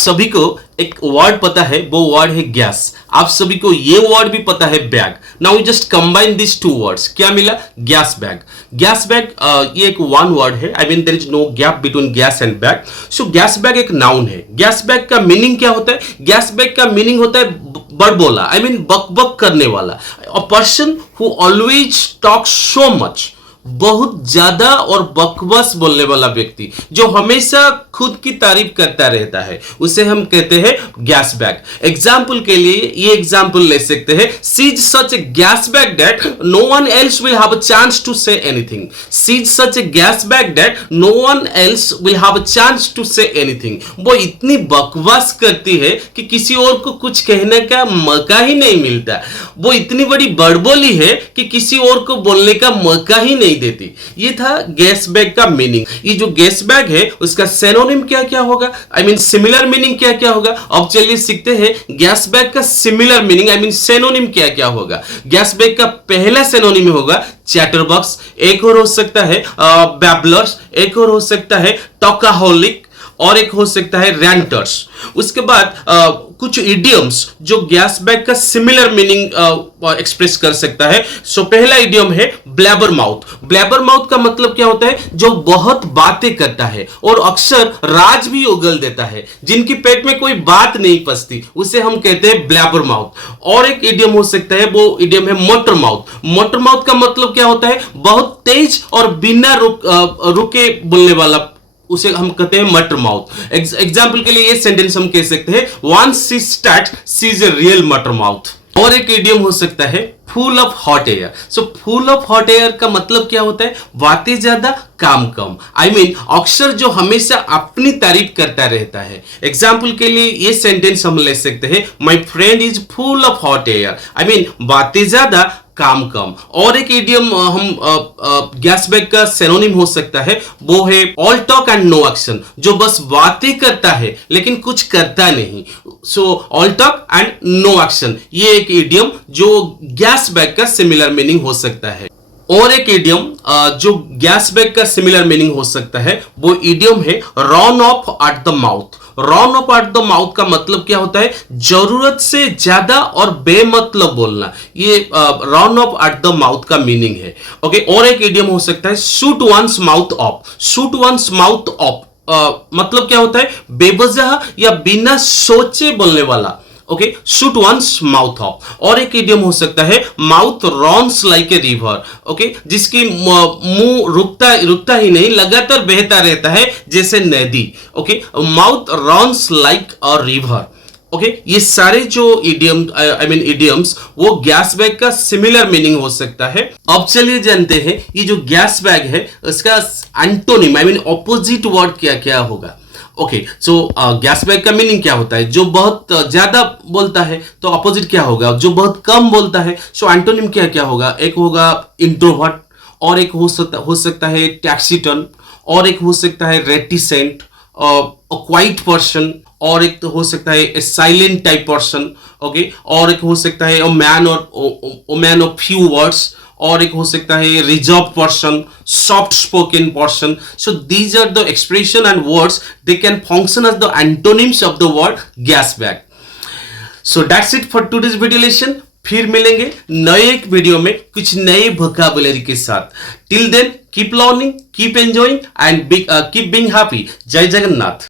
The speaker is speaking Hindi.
सभी को एक वर्ड पता है, वो वर्ड है गैस। आप सभी को ये वर्ड भी पता है bag. Now we just combine this two words, क्या मिला? Gas bag. गैस बैग ये एक वन वर्ड है, I mean there is no gap between gas and bag. So gas bag एक नाउन है। गैस बैग का मीनिंग क्या होता है? गैस बैग का मीनिंग होता है बड़बोला, आई मीन बकबक करने वाला। A person who always talk so much, बहुत ज्यादा और बकवास बोलने वाला व्यक्ति जो हमेशा खुद की तारीफ करता रहता है, उसे हम कहते हैं गैस बैग। एग्जाम्पल के लिए ये एग्जाम्पल ले सकते हैं, she is such a gas bag that no one else will have a chance to say anything. She is such a gas bag that no one else will have a chance to say anything. वो इतनी बकवास करती है कि किसी और को कुछ कहने का मौका ही नहीं मिलता। वो इतनी बड़ी बड़बोली है कि किसी और को बोलने का मौका ही नहीं देती। ये था गैस बैग का मीनिंग। ये जो गैस बैग है उसका सिनोनिम क्या क्या होगा, आई मीन सिमिलर मीनिंग क्या क्या होगा। अब चलिए सीखते हैं गैस बैग का similar meaning, I mean synonym क्या क्या होगा। गैस बैग का पहला सिनोनिम होगा चैटरबॉक्स, एक और हो सकता है बैबलर्स, एक और हो सकता है टॉकाहोलिक, और एक हो सकता है रैंटर्स। उसके बाद कुछ इडियम्स जो गैस बैग का सिमिलर मीनिंग एक्सप्रेस कर सकता है। सो पहला इडियम है ब्लैबर माउथ। ब्लैबर माउथ का मतलब क्या होता है? जो बहुत बातें करता है और अक्सर राज भी उगल देता है, जिनकी पेट में कोई बात नहीं पचती, उसे हम कहते हैं ब्लैबर माउथ। और एक इडियम हो सकता है, वो इडियम है मोटर माउथ। मोटर माउथ का मतलब क्या होता है? बहुत तेज और बिना रुके बोलने वाला, उसे हम कहते हैं मटर माउथ। एग्जाम्पल के लिए ये सेंटेंस हम कह सकते हैं, once she starts she is a real motor mouth. और एक इडियम हो सकता है full of hot air. So full of hot air का मतलब क्या होता है? बातें ज्यादा काम कम, आई मीन अक्सर जो हमेशा अपनी तारीफ करता रहता है। एग्जाम्पल के लिए ये सेंटेंस हम ले सकते हैं, my friend is full of hot air, I mean बातें ज्यादा काम कम। और एक इडियम हम गैस बैग का सिनोनिम हो सकता है, वो है all talk and no action. जो बस बातें करता है लेकिन कुछ करता नहीं। So all talk and no action, ये एक इडियम जो गैस बैग का सिमिलर मीनिंग हो सकता है। और एक इडियम जो गैस बैग का सिमिलर मीनिंग हो सकता है, वो इडियम है run off at the mouth. Run off at the mouth का मतलब क्या होता है? जरूरत से ज्यादा और बेमतलब बोलना। ये run off at the mouth का मीनिंग है। ओके, और एक इडियम हो सकता है shoot one's mouth off. Shoot one's mouth off मतलब क्या होता है? बेवजह या बिना सोचे बोलने वाला। Okay, shoot one's mouth off. और एक इडियम हो सकता है mouth runs like a river. Okay, जिसकी मुंह रुकता ही नहीं, लगातार बहता रहता है जैसे नदी। Okay, mouth runs like a river. Okay, ये सारे जो इडियम आई मीन इडियम्स वो गैस बैग का सिमिलर मीनिंग हो सकता है। अब चलिए जानते हैं ये जो गैस बैग है उसका antonym, I mean opposite word क्या क्या होगा। ओके, सो गैस बैग का मीनिंग क्या होता है? जो बहुत ज्यादा बोलता है, तो अपोजिट क्या होगा? जो बहुत कम बोलता है। सो एंटोनिम क्या क्या होगा? एक होगा इंट्रोवर्ट, और एक हो सकता है टैक्सीटन, और एक हो सकता है रेटिसेंट, क्वाइट पर्सन, और एक तो हो सकता है ए साइलेंट टाइप पर्सन। ओके, और एक हो सकता है मैन ऑफ फ्यू वर्ड्स, और एक हो सकता है reserve person, soft spoken person. So these are the expression and words they can function as the antonyms of the word gas bag. So that's it for today's video lesson. फिर मिलेंगे नए एक वीडियो में कुछ नए वोकैबुलरी के साथ। Till then keep learning, keep enjoying and keep being happy. जय जगन्नाथ।